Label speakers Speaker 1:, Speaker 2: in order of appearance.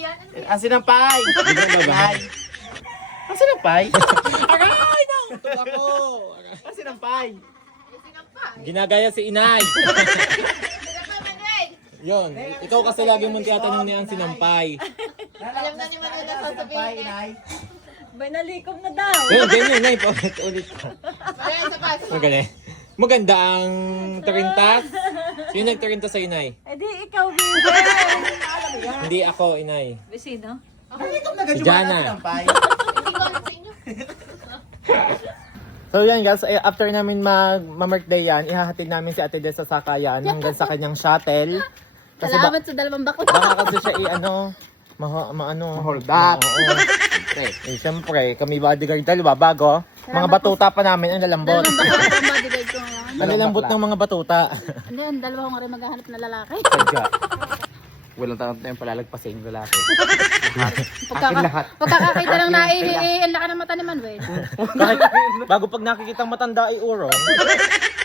Speaker 1: Ang sinampay! Inay! Ang sinampay!
Speaker 2: Aray! Nauto ako!
Speaker 1: Ang sinampay!
Speaker 2: Ginagaya si inay! Yon, ikaw kasi lagi mong tinatanong niya ang sinampay.
Speaker 3: Alam na ni Manolo na sasabihin niya.
Speaker 1: Inay!
Speaker 4: May nalikom na daw.
Speaker 2: Ayun, ganyan, inay. Ulit ka.
Speaker 3: Ayan, isa pa.
Speaker 2: Magaling. Maganda ang tarintas. Sino nagtarintas sa inay?
Speaker 4: Eh di ikaw, Bibi.
Speaker 2: Hindi ako, inay.
Speaker 4: Vecino?
Speaker 1: Nalikom na ganyan
Speaker 2: Si Jana.
Speaker 1: ang sinampay!
Speaker 3: Hindi ko alam sa inyo.
Speaker 2: So yan guys, after namin ma-birthday yan, ihahatid namin si Ate Des sa sakayan hanggang sa kanyang shuttle. Kasi
Speaker 3: Salamat sa dalawang bakla.
Speaker 2: baka kasi siya
Speaker 1: Hold up!
Speaker 2: Siyempre, kami bodyguard dalawa bago. Mga batuta pa namin ang lalambot.
Speaker 3: Ang bodyguard ko ngayon.
Speaker 2: Ang lalambot ng mga batuta.
Speaker 3: Hindi, ang dalawa ko nga rin maghahanap na lalaki.
Speaker 1: Sadya. Walang tanong tayong palalagpasin ko lahat. Akin lahat.
Speaker 3: Pagkakakita lang na ang laki ng mata ni Manuel.
Speaker 2: Kahit bago pag nakikitang matanda ay urong.